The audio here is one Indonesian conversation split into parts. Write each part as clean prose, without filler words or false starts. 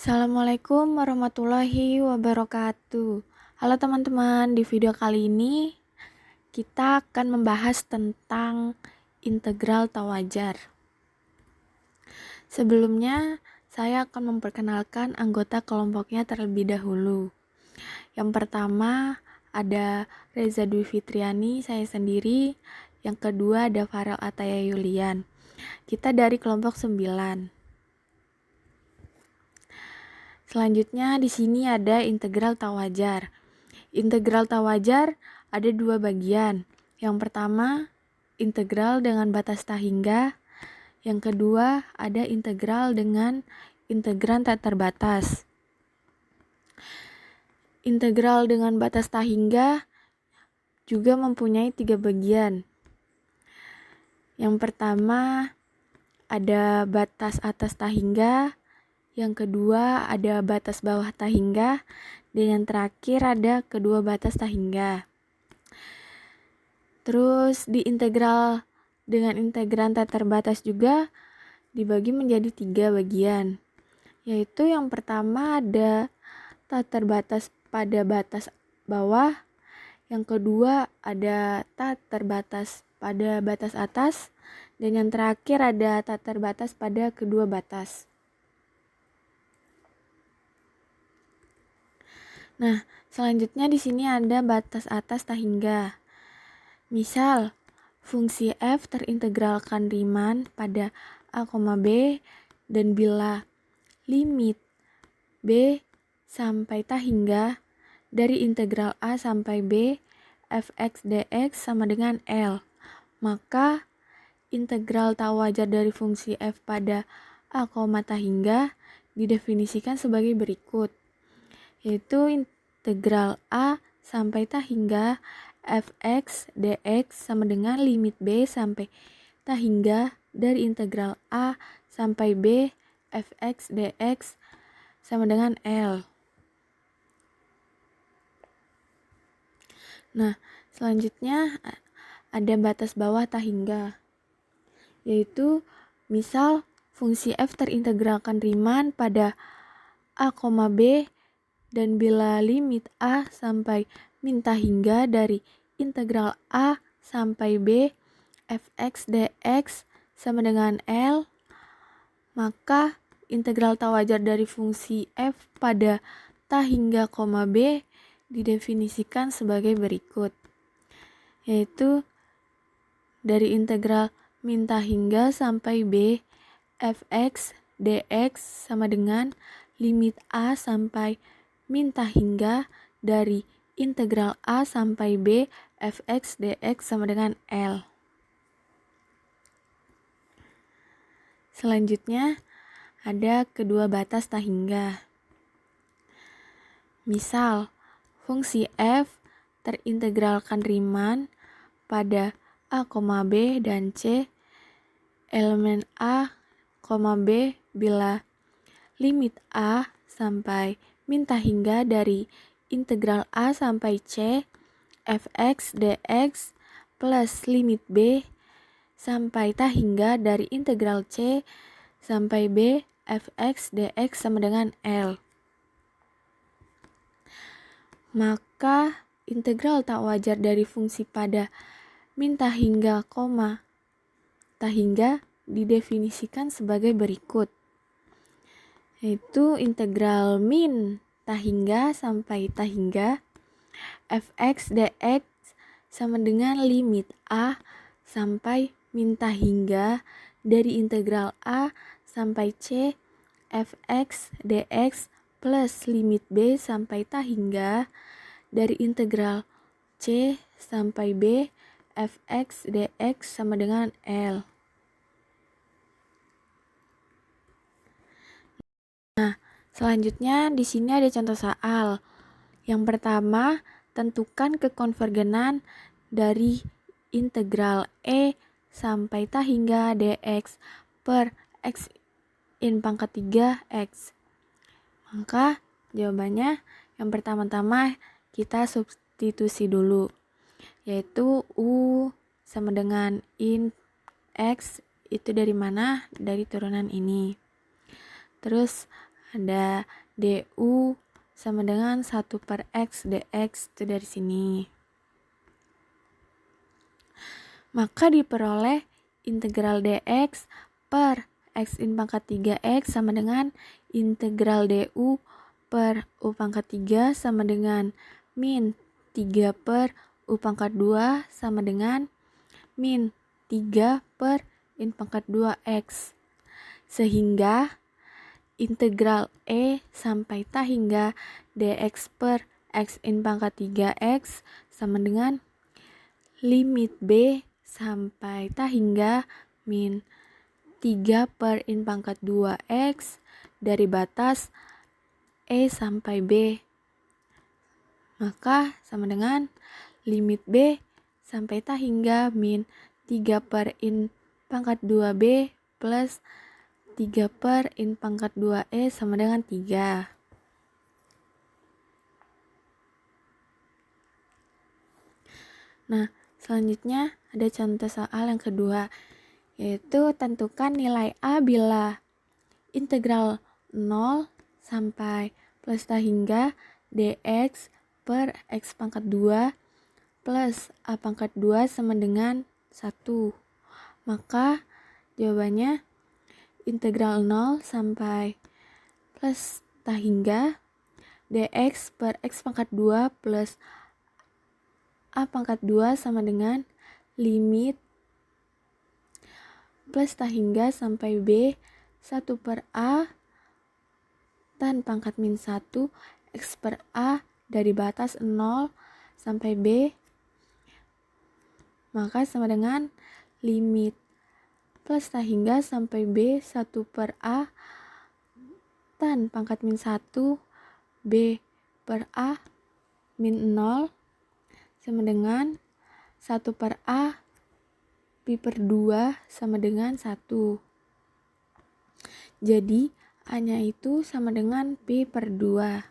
Assalamualaikum warahmatullahi wabarakatuh. Halo teman-teman, di video kali ini kita akan membahas tentang integral tawajar. Sebelumnya, saya akan memperkenalkan anggota kelompoknya terlebih dahulu. Yang pertama ada Reza Dwi Fitriani, saya sendiri. Yang kedua ada Farel Ataya Yulian. Kita dari kelompok 9. Selanjutnya di sini ada integral tawajar. Integral tawajar ada dua bagian. Yang pertama, integral dengan batas tak hingga. Yang kedua, ada integral dengan integran tak terbatas. Integral dengan batas tak hingga juga mempunyai 3 bagian. Yang pertama, ada batas atas tak hingga. Yang kedua, ada batas bawah tak hingga. Dan yang terakhir ada kedua batas tak hingga. Terus di integral dengan integran tak terbatas juga dibagi menjadi 3 bagian. Yaitu yang pertama ada tak terbatas pada batas bawah. Yang kedua ada tak terbatas pada batas atas. Dan yang terakhir ada tak terbatas pada kedua batas. Nah, selanjutnya di sini ada batas atas tak hingga. Misal, fungsi f terintegralkan Riemann pada a, b dan bila limit b sampai tak hingga dari integral a sampai b fx dx sama dengan L, maka integral tak wajar dari fungsi f pada a, tak hingga didefinisikan sebagai berikut, yaitu integral a sampai tak hingga fx dx sama dengan limit b sampai tak hingga dari integral a sampai b fx dx sama dengan L. Nah, selanjutnya ada batas bawah tak hingga, yaitu misal fungsi f terintegralkan Riemann pada a, b dan bila limit a sampai min tak hingga dari integral a sampai b fx dx sama dengan L, maka integral tak wajar dari fungsi f pada tak hingga, b didefinisikan sebagai berikut, yaitu dari integral min tak hingga sampai b fx dx sama dengan limit a sampai min tak hingga dari integral a sampai b fx dx sama dengan L. Selanjutnya ada kedua batas tak hingga. Misal, fungsi f terintegralkan Riemann pada a, b dan c elemen a, b bila limit a sampai min tak hingga dari integral a sampai c fx dx plus limit b sampai tak hingga dari integral c sampai b fx dx sama dengan L. Maka integral tak wajar dari fungsi pada min tak hingga, tak hingga didefinisikan sebagai berikut, yaitu integral min tak hingga sampai tak hingga fx dx sama dengan limit a sampai min tak hingga dari integral a sampai c fx dx plus limit b sampai tak hingga dari integral c sampai b fx dx sama dengan L. Nah, selanjutnya di sini ada contoh soal. Yang pertama, tentukan kekonvergenan dari integral e sampai tak hingga dx per x in pangkat 3 x. Maka jawabannya yang pertama-tama kita substitusi dulu, yaitu u sama dengan in x itu dari mana? Dari turunan ini. Terus ada du sama dengan 1 per x dx itu dari sini. Maka diperoleh integral dx per x in pangkat 3x sama dengan integral du per u pangkat 3 sama dengan min 3 per u pangkat 2 sama dengan min 3 per in pangkat 2x. Sehingga integral e sampai ta hingga dx per x in pangkat 3x sama dengan limit b sampai ta hingga min 3 per in pangkat 2x dari batas e sampai b. Maka sama dengan limit b sampai ta hingga min 3 per in pangkat 2b plus 3 per in pangkat 2e sama dengan 3. Nah, selanjutnya ada contoh soal yang kedua, yaitu tentukan nilai A bila integral 0 sampai plus ta hingga dx per x pangkat 2 plus a pangkat 2 sama dengan 1. Maka jawabannya integral 0 sampai plus ta hingga dx per x pangkat 2 plus a pangkat 2 sama dengan limit plus ta hingga sampai b 1 per a tan pangkat min 1 x per a dari batas 0 sampai b, maka sama dengan limit plus ta hingga sampai b 1 per a tan pangkat min 1 b per a min 0 sama dengan 1 per a pi per 2 sama dengan 1. Jadi a-nya itu sama dengan pi per 2.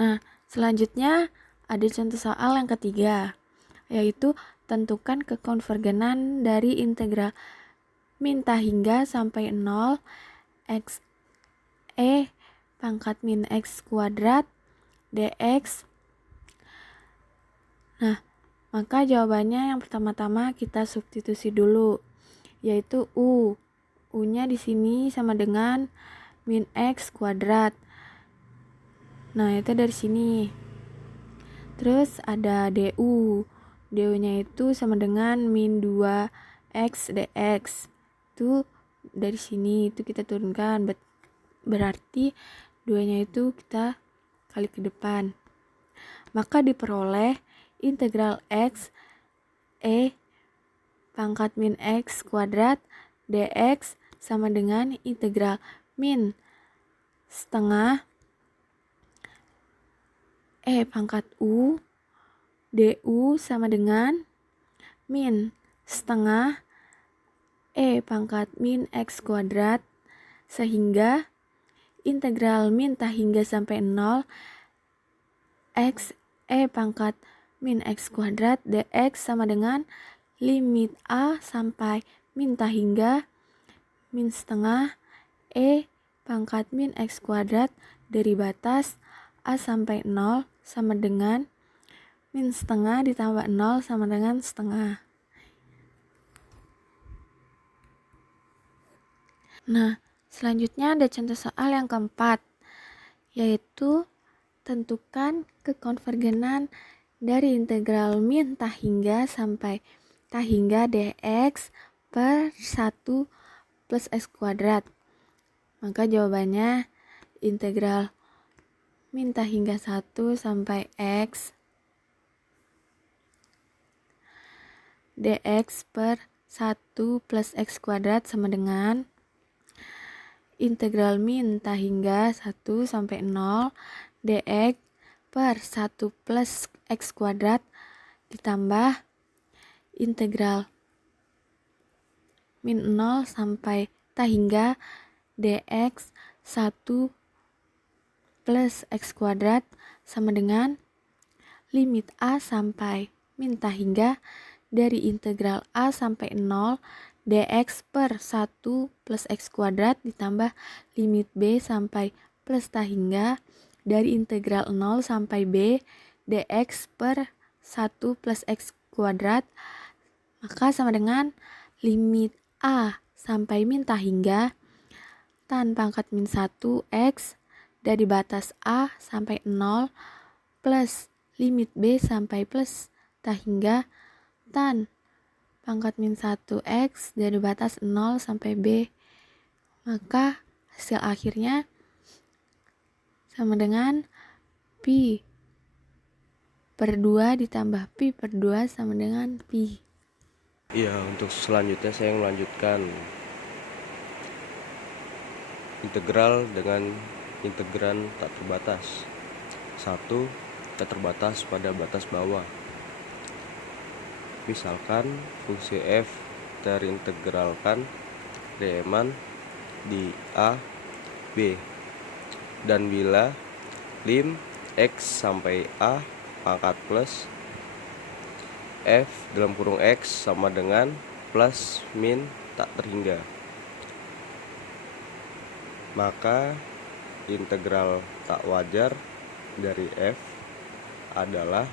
Nah, selanjutnya ada contoh soal yang ketiga, yaitu tentukan kekonvergenan dari integral min ta hingga sampai 0 x e pangkat min x kuadrat dx. Nah, maka jawabannya yang pertama-tama kita substitusi dulu, yaitu u-nya di sini sama dengan min x kuadrat. Nah, itu dari sini. Terus ada du-nya itu sama dengan min 2x dx. Itu dari sini itu kita turunkan, berarti 2-nya itu kita kali ke depan. Maka diperoleh integral x e pangkat min x kuadrat dx sama dengan integral min setengah e pangkat u du sama dengan min setengah e pangkat min x kuadrat, sehingga integral min ta hingga sampai 0 x e pangkat min x kuadrat dx sama dengan limit a sampai min ta hingga min setengah e pangkat min x kuadrat dari batas a sampai 0 sama dengan min setengah ditambah 0 sama dengan setengah. Nah, selanjutnya ada contoh soal yang keempat, yaitu tentukan kekonvergenan dari integral min ta hingga sampai ta hingga dx per 1 plus x kuadrat. Maka jawabannya integral min ta hingga 1 sampai x dx per 1 plus x kuadrat sama dengan integral min ta hingga 1 sampai 0 dx per 1 plus x kuadrat ditambah integral min 0 sampai ta hingga dx 1 plus x kuadrat sama dengan limit a sampai min ta hingga dari integral a sampai 0 dx per 1 plus x kuadrat ditambah limit b sampai plus tak hingga dari integral 0 sampai b dx per 1 plus x kuadrat, maka sama dengan limit a sampai min tak hingga tan pangkat min 1 x dari batas a sampai 0 plus limit b sampai plus tak hingga tan pangkat min 1 x dari batas 0 sampai b. Maka hasil akhirnya sama dengan pi per 2 ditambah pi per 2 sama dengan pi. Iya, untuk selanjutnya saya melanjutkan integral dengan integran tak terbatas. 1. Tak terbatas pada batas bawah. Misalkan fungsi f terintegralkan Riemann di a, b, dan bila lim x sampai a pangkat plus f dalam kurung x sama dengan plus min tak terhingga, maka integral tak wajar dari f adalah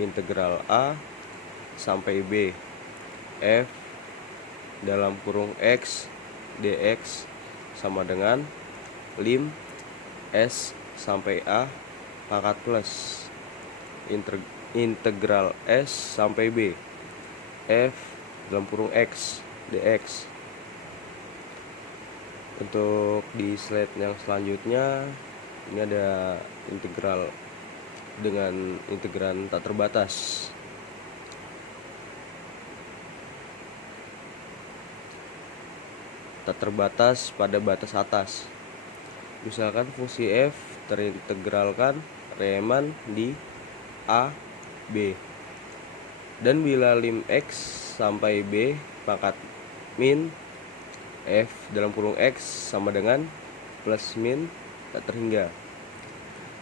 integral a sampai b f dalam kurung x dx sama dengan lim s sampai a pangkat plus integral s sampai b f dalam kurung x dx. Untuk di slide yang selanjutnya ini ada integral dengan integran tak terbatas. Tak terbatas pada batas atas. Misalkan fungsi f terintegralkan Riemann di a, b, dan bila lim x sampai b pangkat min f dalam kurung x sama dengan plus min tak terhingga,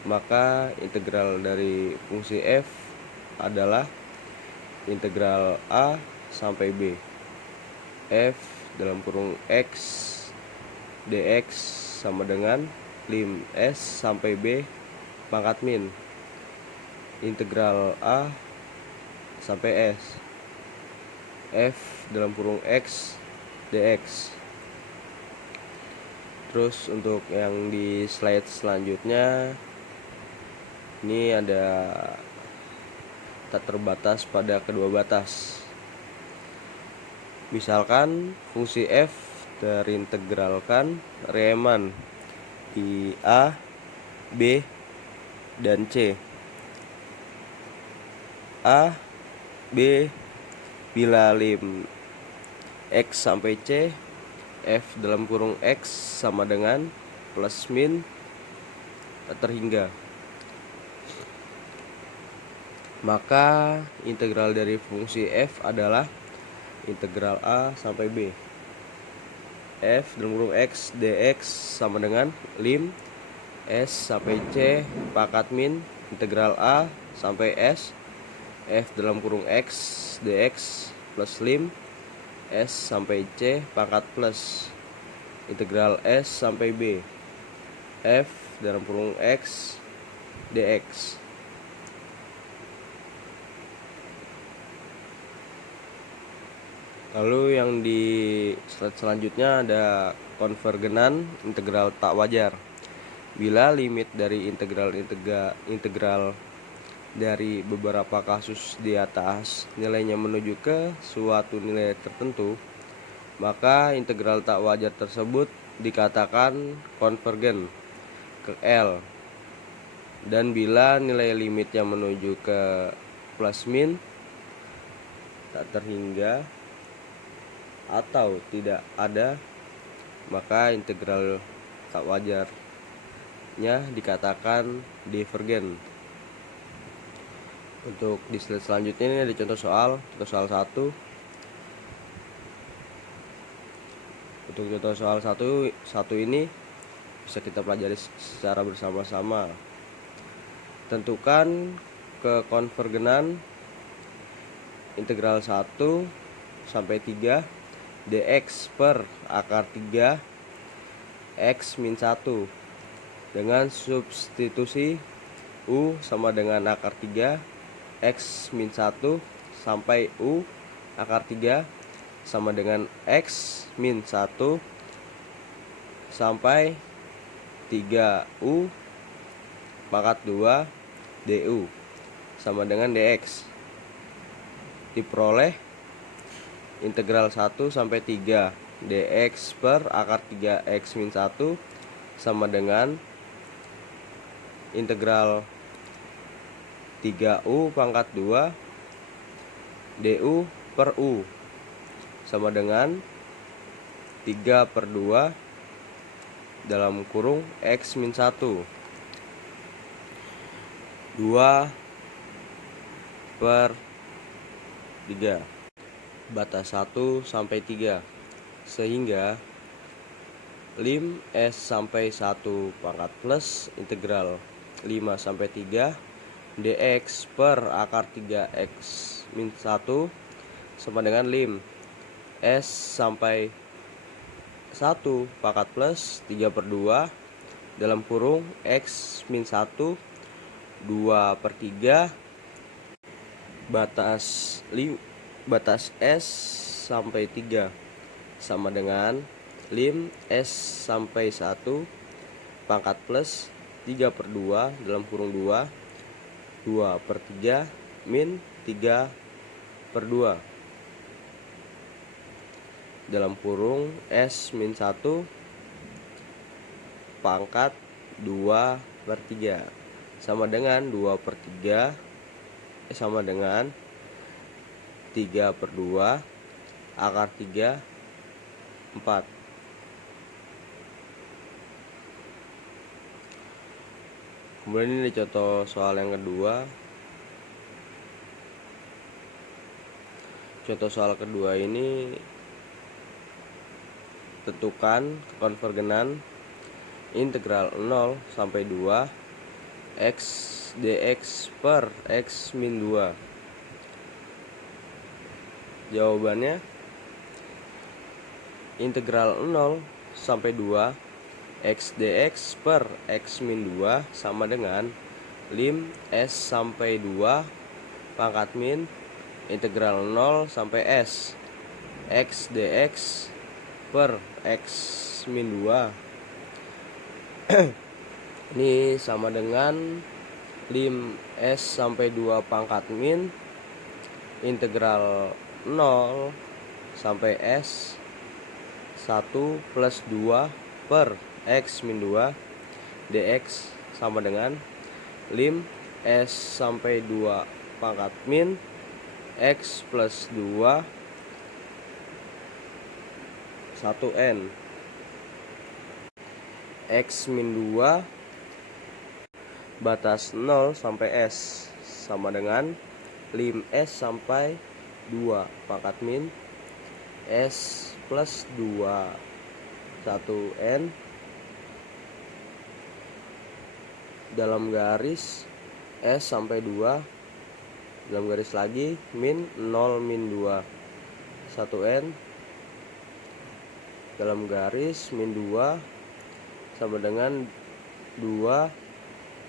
maka integral dari fungsi f adalah integral a sampai b f dalam kurung x dx sama dengan lim s sampai b pangkat min integral a sampai s f dalam kurung x dx. Terus untuk yang di slide selanjutnya ini ada tak terbatas pada kedua batas. Misalkan fungsi f terintegralkan Riemann di a, b, dan c. a, b bila lim x sampai c f dalam kurung x sama dengan plus min tak terhingga, maka integral dari fungsi f adalah integral a sampai b f dalam kurung x dx sama dengan lim s sampai c pangkat min integral a sampai s f dalam kurung x dx plus lim s sampai c pangkat plus integral s sampai b f dalam kurung x dx. Lalu yang di slide selanjutnya ada konvergenan integral tak wajar. Bila limit dari integral dari beberapa kasus di atas nilainya menuju ke suatu nilai tertentu, maka integral tak wajar tersebut dikatakan konvergen ke L. Dan bila nilai limitnya menuju ke plus min tak terhingga atau tidak ada, maka integral tak wajarnya dikatakan divergen. Untuk di slide selanjutnya ini ada contoh soal 1. Untuk contoh soal 1 ini bisa kita pelajari secara bersama-sama. Tentukan kekonvergenan integral 1 sampai 3 dx per akar 3 x min 1 dengan substitusi u sama dengan akar 3 x min 1 sampai u akar 3 sama dengan x min 1 sampai 3u pangkat 2 du sama dengan dx. Diperoleh integral 1 sampai 3 dx per akar 3 x min 1 sama dengan integral 3u pangkat 2 du per u sama dengan 3/2 dalam kurung x min 1 2/3 batas 1 sampai 3 sehingga lim s sampai 1 pangkat plus integral 5 sampai 3 dx per akar 3 x min 1 sama dengan lim s sampai 1 pangkat plus 3/2 dalam kurung x min 1 2/3 batas s sampai 3 sama dengan lim s sampai 1 pangkat plus 3/2 dalam kurung 2/3 min 3/2 dalam kurung s min 1 pangkat 2/3 sama dengan 2/3 sama dengan 3/2 akar 3 4. Kemudian ini contoh soal yang kedua. Contoh soal kedua ini tentukan konvergenan integral 0 sampai 2 x dx per x min 2. Jawabannya integral 0 sampai 2 x dx per x min 2 sama dengan lim s sampai 2 pangkat min integral 0 sampai s x dx per x min 2 ini sama dengan lim s sampai 2 pangkat min integral 0 sampai s 1 plus 2 per x min 2 dx sama dengan lim s sampai 2 pangkat min x plus 2 1n x min 2 batas 0 sampai s sama dengan lim s sampai 2 pangkat min s plus 2 1n dalam garis s sampai 2 dalam garis lagi min 0 min 2 1n dalam garis min 2 sama dengan 2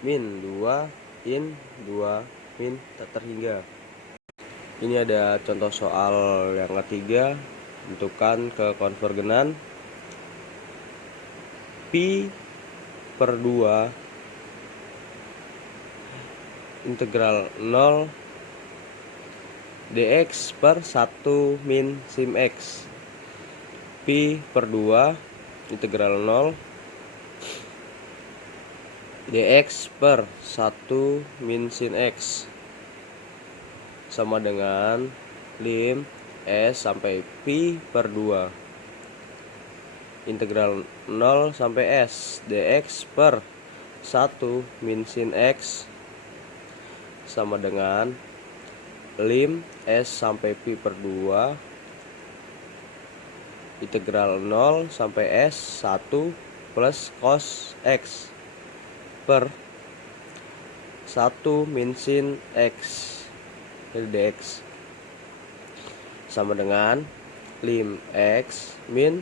min 2 in 2 min tak terhingga. Ini ada contoh soal yang ketiga, tentukan kekonvergenan pi per 2 integral 0 dx per 1 min sim x. Pi per 2 integral 0 dx per 1 min sin x sama dengan lim s sampai pi per 2 integral 0 sampai s dx per 1 min sin x sama dengan lim s sampai pi per 2 integral 0 sampai s 1 plus cos x per 1 min sin x dx sama dengan lim X min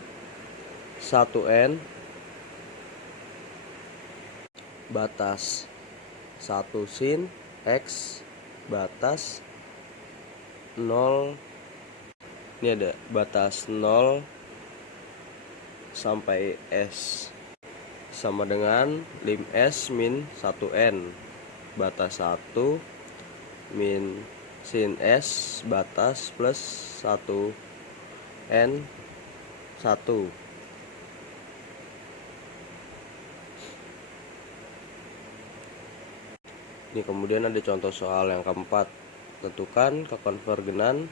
1N batas 1 sin X batas 0. Ini ada batas 0 sampai S sama dengan lim S min 1N batas 1 min sin S batas plus 1N 1. Ini kemudian ada contoh soal yang keempat. Tentukan kekonvergenan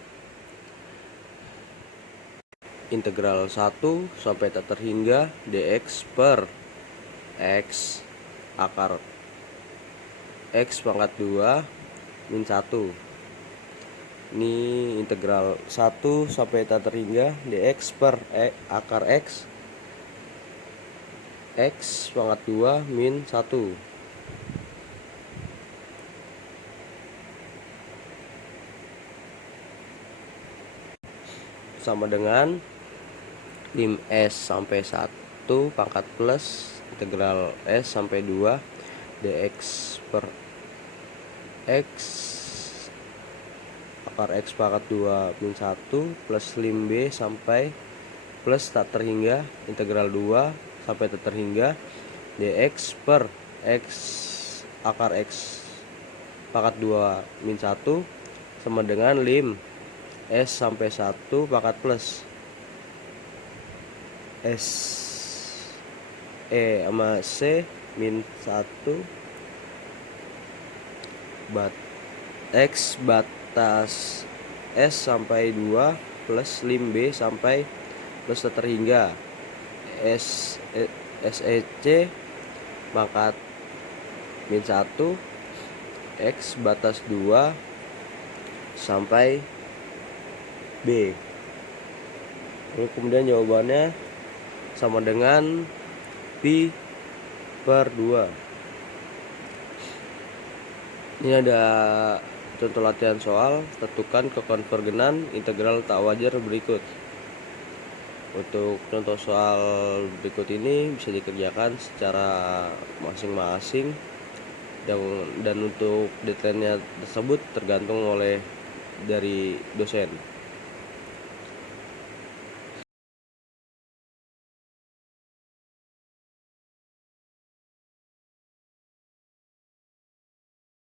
integral 1 sampai tak terhingga dx per x akar x pangkat 2 min 1. Ini integral 1 sampai tak terhingga dx per akar x x pangkat 2 min 1. Sama dengan lim S sampai 1 pangkat plus integral S sampai 2 dx per x akar x pangkat 2 min 1 plus lim B sampai plus tak terhingga integral 2 sampai tak terhingga dx per x akar x pangkat 2 min 1 sama dengan lim S sampai 1 pangkat plus S sama C min 1 X batas S sampai 2 plus lim B sampai plus terhingga SEC pangkat min 1 X batas 2 sampai B. Lalu kemudian jawabannya sama dengan pi per 2. Ini ada contoh latihan soal. Tentukan kekonvergenan integral tak wajar berikut. Untuk contoh soal berikut ini bisa dikerjakan secara masing-masing, dan untuk detailnya tersebut tergantung dari dosen.